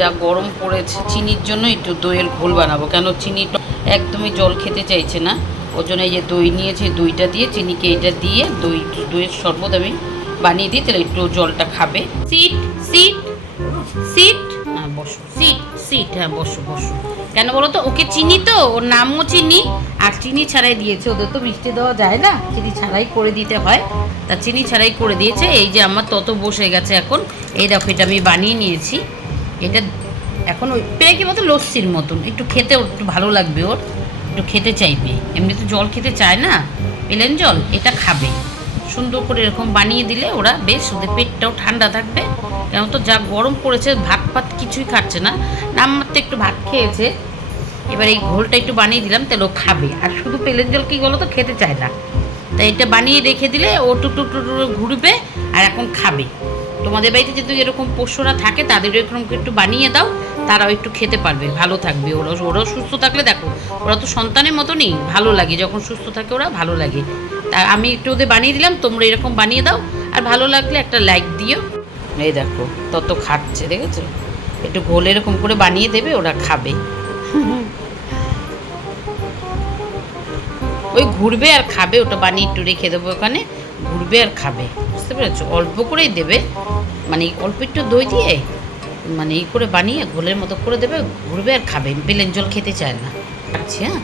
যা গরম পড়েছে চিনির জন্য একটু দইয়ের ঘোল বানাবো। কেন চিনিটা একদমই জল খেতে চাইছে না। ওর জন্য এই যে দই নিয়েছি দইটা দিয়ে চিনিকে এটা দিয়ে দই দইয়ের শরবত আমি বানিয়ে দিই তাহলে একটু জলটা খাবে। সিট সিট সিট হ্যাঁ বসো। সিট সিট হ্যাঁ বসো বসো। কেন বলো তো ওকে চিনি তো ওর নামও চিনি আর চিনি ছাড়াই দিয়েছে। ওদের তো মিষ্টি দেওয়া যায় না চিনি ছাড়াই করে দিতে হয়। তা চিনি ছাড়াই করে দিয়েছে এই যে আমার তত বসে গেছে এখন। এই দেখো এটা আমি বানিয়ে নিয়েছি। এটা এখন ওই পেঁকি মতো লস্যির মতন। একটু খেতে একটু ভালো লাগবে ওর। একটু খেতে চাইবে। এমনি তো জল খেতে চায় না। পেলেন জল, এটা খাবে। সুন্দর করে এরকম বানিয়ে দিলে ওরা বেশ ওদের পেটটাও ঠান্ডা থাকবে। কেন তো যা গরম পড়েছে, ভাত ফাত কিছুই খাচ্ছে না। তো একটু ভাত খেয়েছে। এবার এই ঘোলটা একটু বানিয়ে দিলাম, তাহলে ও খাবে। আর শুধু পেলেন জল কী বলো তো খেতে চায় না। তাই এটা বানিয়ে রেখে দিলে ও টুক টুক ঘুরবে আর এখন খাবে। তোমাদের বাড়িতে যেহেতু এরকম পোষ্যরা থাকে, তাদের এরকম একটু বানিয়ে দাও, তারাও একটু খেতে পারবে, ভালো থাকবে। ওরা ওরাও সুস্থ থাকলে দেখো, ওরা তো সন্তানের মতনই ভালো লাগে, যখন সুস্থ থাকে ওরা ভালো লাগে। তা আমি একটু ওদের বানিয়ে দিলাম, তোমরা এরকম বানিয়ে দাও, আর ভালো লাগলে একটা লাইক দিও। এই দেখো, তত খাচ্ছে, দেখেছ? একটু ঘোল এরকম করে বানিয়ে দেবে, ওরা খাবে। ওই ঘুরবে আর খাবে, ওটা বানিয়ে একটু রেখে দেবো ওখানে, ঘুরবে আর খাবে। বুঝতে পেরেছ? অল্প করেই দেবে। মানে অল্প একটু দই দিয়ে মানে এই করে বানিয়ে ঘোলের মতো করে দেবে, ঘুরবে আর খাবে। প্লেন জল খেতে চায় না। আচ্ছা। হ্যাঁ